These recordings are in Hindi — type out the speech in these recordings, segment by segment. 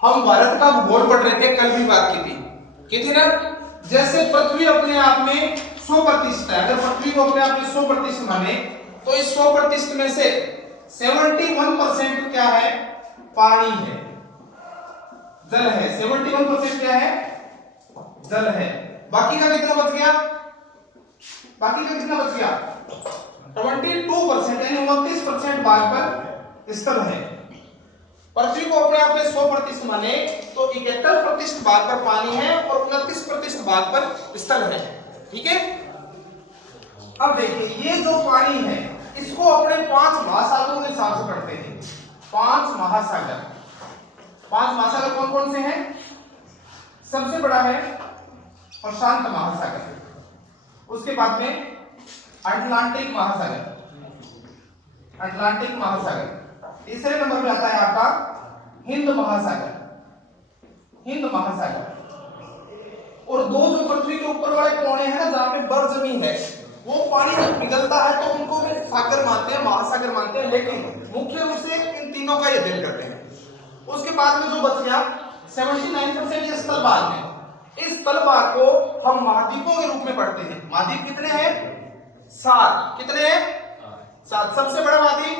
हम भारत का भूगोल पढ़ रहे थे, कल भी बात की थी ना। जैसे पृथ्वी अपने आप में 100% है, अगर पृथ्वी को अपने आप में 100% माने तो इस 100% में से 71% क्या है? पानी है, जल है। 71% क्या है? जल है। बाकी का कितना बच गया? बाकी का कितना बच गया? 22% यानी 29% भाग पर स्थल है। पृथ्वी को अपने आप में 100% माने तो 71% भाग पर पानी है और 29% भाग पर स्थल है। ठीक है। अब देखिए, ये जो पानी है इसको अपने 5 महासागरों के हिसाब से पढ़ते हैं। 5 महासागर। 5 महासागर कौन कौन से हैं? सबसे बड़ा है प्रशांत महासागर, उसके बाद में अटलांटिक महासागर, अटलांटिक महासागर, तीसरे नंबर पे आता है आपका हिंद महासागर, हिंद महासागर। और दो जो पृथ्वी के ऊपर वाले कोने हैं ना, जहां पे बर्फ जमी है, वो पानी जब पिघलता है तो उनको भी सागर मानते हैं, महासागर मानते हैं, लेकिन मुख्य रूप से इन तीनों का ही अध्ययन करते हैं। उसके बाद में जो बच गया 79% ये स्थल भाग है। इस स्थल भाग को हम महाद्वीपों के रूप में पढ़ते हैं। महाद्वीप कितने हैं? 7। कितने हैं? 7। सबसे बड़ा महाद्वीप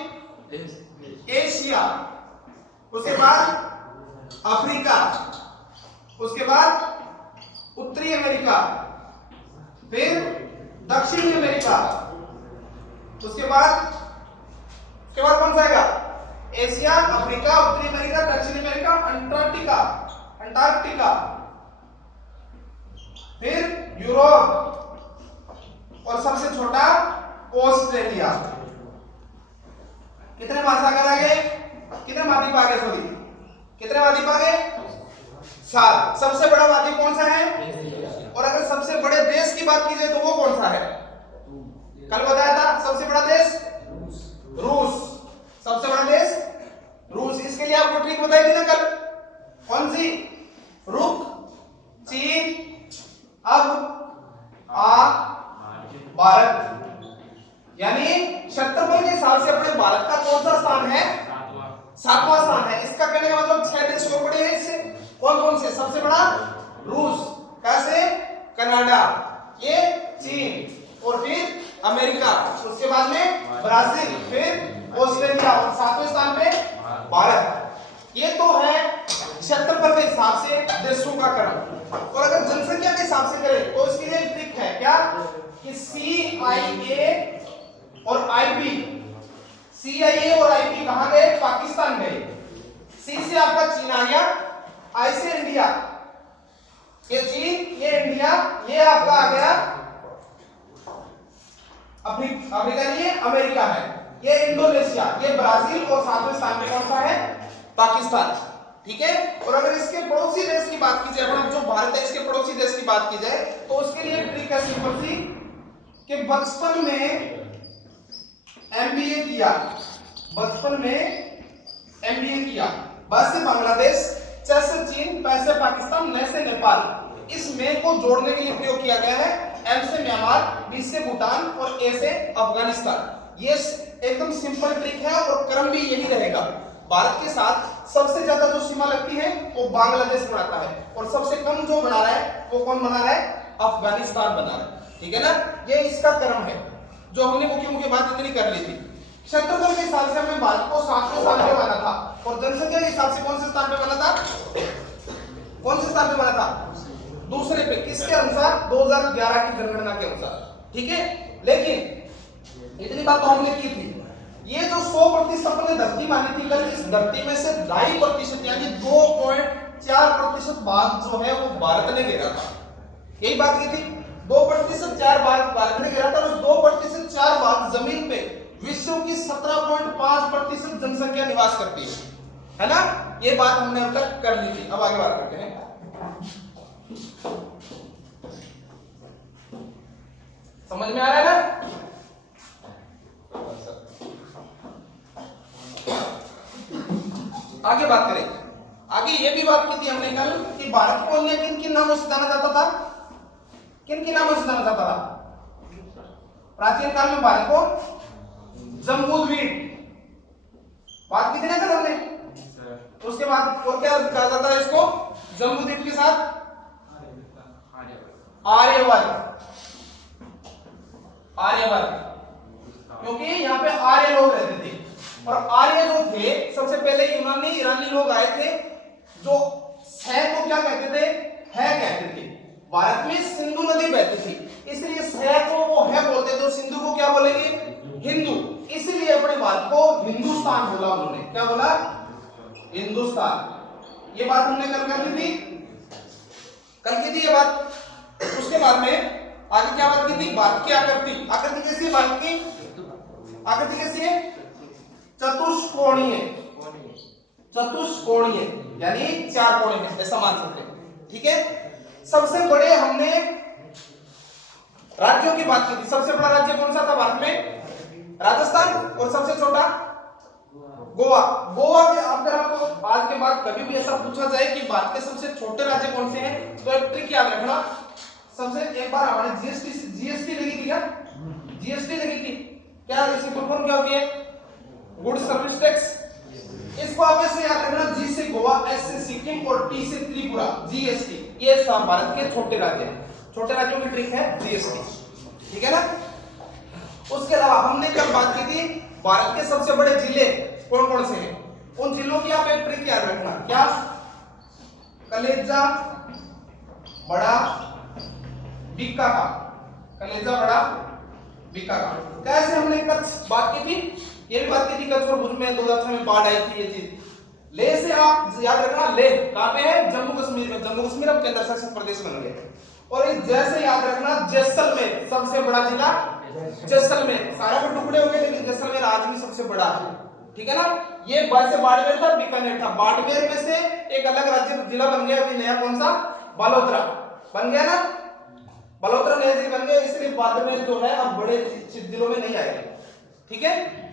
एशिया, उसके बाद अफ्रीका, उसके बाद उत्तरी अमेरिका, फिर दक्षिणी अमेरिका, उसके बाद कौन सा आएगा? एशिया, अफ्रीका, उत्तरी अमेरिका, दक्षिणी अमेरिका, अंटार्कटिका, अंटार्कटिका, फिर यूरोप और सबसे छोटा ऑस्ट्रेलिया। कितने महासागर आ गए? कितने महाद्वीप आ गए? सॉरी, कितने महाद्वीप आ गए? 7। सबसे बड़ा महाद्वीप कौन सा है? और अगर सबसे बड़े देश की बात की जाए तो वो कौन सा है? कल बताया था सबसे बड़ा देश रूस। सबसे बड़ा देश रूस। इसके लिए आपको ट्रिक बताई थी ना कल, कौन सी? रुक, चीन, अब, आ, भारत। यानी क्षेत्रफल के हिसाब से अपने भारत का कौन सा स्थान है? 7वां स्थान है। इसका कहने का मतलब 6 देश और बड़े हैं इससे। कौन कौन से? सबसे बड़ा रूस, कैसे? कनाडा, ये चीन, और फिर अमेरिका, उसके बाद में ब्राजील, फिर ऑस्ट्रेलिया, और 7वें स्थान पे भारत। ये तो है क्षेत्रफल के हिसाब से देशों का क्रम। और अगर जनसंख्या के हिसाब से करें तो इसके लिए ट्रिक है क्या कि CIA और IP, CIA और IP कहां गए? पाकिस्तान गए। C से आपका चीन आ गया, I से इंडिया, ये चीन, ये इंडिया, ये आपका आ गया अफ्रीका, ये अमेरिका है, ये इंडोनेशिया, ये ब्राजील, और 7वें स्थान पे कौन सा है? पाकिस्तान। ठीक है। और अगर इसके पड़ोसी देश की बात की जाए, मतलब जो भारत है इसके पड़ोसी देश की बात की जाए तो उसके लिए ट्रिक है सिंपल सी कि बचपन में MBA किया, बचपन में MBA किया, बस से बांग्लादेश, च से चीन, प से पाकिस्तान, न से नेपाल, इस में को जोड़ने के लिए प्रयोग किया गया है। M से म्यांमार, B से भूटान और A से अफगानिस्तान। ये एकदम सिंपल ट्रिक है और क्रम भी यही रहेगा। भारत के साथ सबसे ज्यादा जो सीमा लगती है वो बांग्लादेश बनाता है, और सबसे कम जो बना रहा है वो कौन बना रहा है? अफगानिस्तान बना रहा है। ठीक है ना। ये इसका क्रम है जो हमने मुख्य बात इतनी कर ली थी। क्षेत्रफल के हिसाब से हमने भारत को 7वें स्थान पे माना था, और जनसंख्या के हिसाब से कौन से स्थान पे माना था? कौन से स्थान पे माना था? दूसरे पे। किसके अनुसार? 2011 की जनगणना के अनुसार। ठीक है। लेकिन इतनी बात तो हमने की थी, ये जो 100% अपने धरती मानी थी कल, इस धरती में से 2.5% यानी 2.4% भाग जो है वो भारत ने घेरा था। यही बात की थी, 2% 4 भाग भारत ने घेरा था, और 2% 4 भाग जमीन पे विश्व की 17.5% जनसंख्या निवास करती है ना। ये बात हमने अब तक कर ली थी। अब आगे बात करते हैं। समझ में आ रहा है ना? आगे बात करें। आगे ये भी बात की थी हमने कल कि भारत को अन्य किन किन नामों से जाना जाता था? किन किन नामों से जाना जाता था? प्राचीन काल में भारत को जम्बूद्वीप, बात की थी ना कल हमने, बाद और क्या कहा जाता है इसको, जम्बूद्वीप के साथ आर्यवर्त, आर्यवर्त, क्योंकि यहाँ पे आर्य लोग रहते थे। और आर्य जो थे सबसे पहले यूनानी ईरानी लोग आए थे जो सह को क्या कहते थे, है कहते थे। भारत में सिंधु नदी बहती थी इसलिए सह को वो है बोलते थे, सिंधु को क्या बोलेंगे, हिंदू। इसलिए अपने भारत को हिंदुस्तान बोला उन्होंने, क्या बोला, हिंदुस्तान। ये बात हमने कल कर ली थी, कल की थी ये बात। उसके बाद में आगे क्या बात की थी, भारत की आकृति, आकृति कैसी है भारत की, आकृति कैसी है, चतुष्कोणीय, चतुष्कोणीय यानी चार कोणे में ऐसा मान सकते हैं, ठीक है। सबसे बड़े हमने राज्यों की बात की थी, सबसे बड़ा राज्य कौन सा था भारत में, राजस्थान, और सबसे छोटा गोवा। गोवा के अगर आपको आज के बाद कभी भी ऐसा पूछा जाए कि भारत के सबसे छोटे राज्य कौन से हैं, तो एक ट्रिक याद रखना, सबसे एक बार हमारे जीएसटी लगी थी क्या, जीएसटी लगी थी क्या, इसकी फुल फॉर्म क्या होती है, गुड सर्विस टैक्स। इसको आप ऐसे याद रखना, जी से गोवा, एस से सिक्किम और टी से त्रिपुरा, जीएसटी। ये सब भारत के छोटे राज्य हैं, छोटे राज्यों की ट्रिक है जीएसटी, ठीक है ना। उसके अलावा हमने कल बात की थी भारत के सबसे बड़े जिले कौन कौन से हैं, उन जिलों की आप एक ट्रिक याद रखना, क्या, कलेजा, बड़ा, बीकाका, कलेजा, बड़ा, बीकाका। कैसे हमने कच्छ बात की थी, ये भी बात की थी कच्छ और भुज में 2006 में बाढ़ आई थी ये चीज। लेह से आप याद रखना, लेह कहां पे है, जम्मू कश्मीर में, जम्मू कश्मीर अब केंद्र शासित प्रदेश बन गया। और इस जैसे याद रखना, जैसलमेर सबसे बड़ा जिला, जैसलमेर, सारा के टुकड़े हो गए लेकिन जैसलमेर आज भी सबसे बड़ा है, ठीक है ना। ये वैसे बाड़मेर था, बीकानेर था, बाड़मेर में से एक अलग राज्य जिला बन गया अभी नया, कौन सा, बालोतरा बन गया ना, बालोतरा नया जिला बन गया, इसलिए बाड़मेर जो है अब बड़े जिलों में नहीं आएगा, ठीक है।